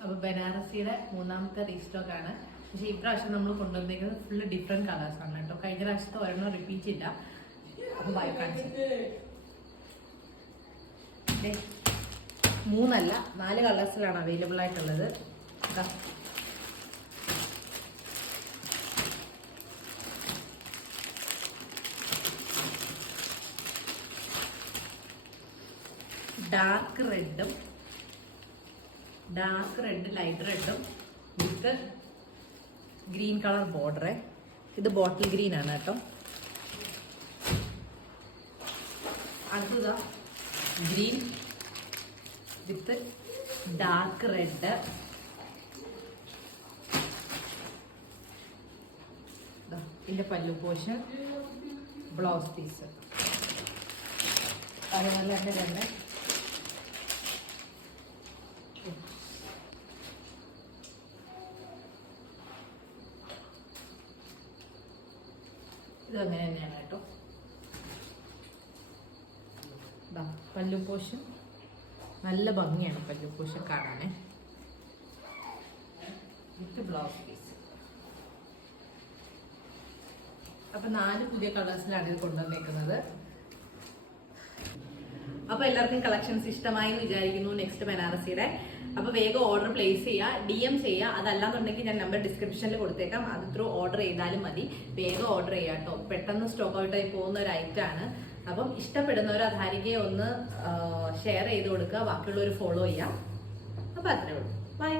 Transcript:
അപ്പൊ ബനാറസിയുടെ മൂന്നാമത്തെ റീസ്റ്റോക്ക് ആണ്. പക്ഷെ ഇപ്രാവശ്യം നമ്മൾ കൊണ്ടുവന്നേക്കുന്നത് ഫുള്ള് ഡിഫറെന്റ് കളേഴ്സ് ആണ് കേട്ടോ. കഴിഞ്ഞ പ്രാവശ്യത്തെ ഒരെണ്ണം റിപ്പീറ്റ് ഇല്ല. അപ്പൊ ബൈ ഫ്രണ്ട്സ് 3 അല്ല 4 കളേഴ്സിലാണ് അവൈലബിൾ ആയിട്ടുള്ളത്. ഡാർക്ക് റെഡ് ലൈറ്റ് റെഡും വിത്ത് ഗ്രീൻ കളർ ബോർഡർ. ഇത് ബോട്ടിൽ ഗ്രീൻ ആണ് കേട്ടോ. അടുത്തതാ ഗ്രീൻ വിത്ത് ഡാർക്ക് റെഡ്. ഇതിന്റെ പല്ലു പോർഷൻ, ബ്ലൗസ് പീസ്. അതുപോലെ തന്നെ ഇത് അങ്ങനെ തന്നെയാണ് കേട്ടോ. പല്ലു പോഷൻ നല്ല ഭംഗിയാണ് പല്ലു പോഷൻ കാണാനേ. With blouse piece. അപ്പൊ 4 പുതിയ കളേഴ്സിലാണ് ഇത് കൊണ്ടുവന്നേക്കുന്നത്. അപ്പൊ എല്ലാവർക്കും കളക്ഷൻസ് ഇഷ്ടമായി എന്ന് വിചാരിക്കുന്നു. നെക്സ്റ്റ് ബനാറസിയുടെ അപ്പൊ വേഗം ഓർഡർ പ്ലേസ് ചെയ്യുക, DM ചെയ്യുക. അതല്ലാന്നുണ്ടെങ്കിൽ ഞാൻ നമ്പർ ഡിസ്ക്രിപ്ഷനിൽ കൊടുത്തേക്കാം. അത് ത്രൂ ഓർഡർ ചെയ്താലും മതി. വേഗം ഓർഡർ ചെയ്യാം കേട്ടോ. പെട്ടെന്ന് സ്റ്റോക്ക് ഔട്ട് ആയി പോകുന്ന ഒരു ഐറ്റം ആണ്. അപ്പം ഇഷ്ടപ്പെടുന്നവർ അധാരികയെ ഒന്ന് ഷെയർ ചെയ്ത് കൊടുക്കുക, ബാക്കിയുള്ളവർ ഫോളോ ചെയ്യാം. അപ്പൊ അത്രേ ഉള്ളൂ. ബൈ.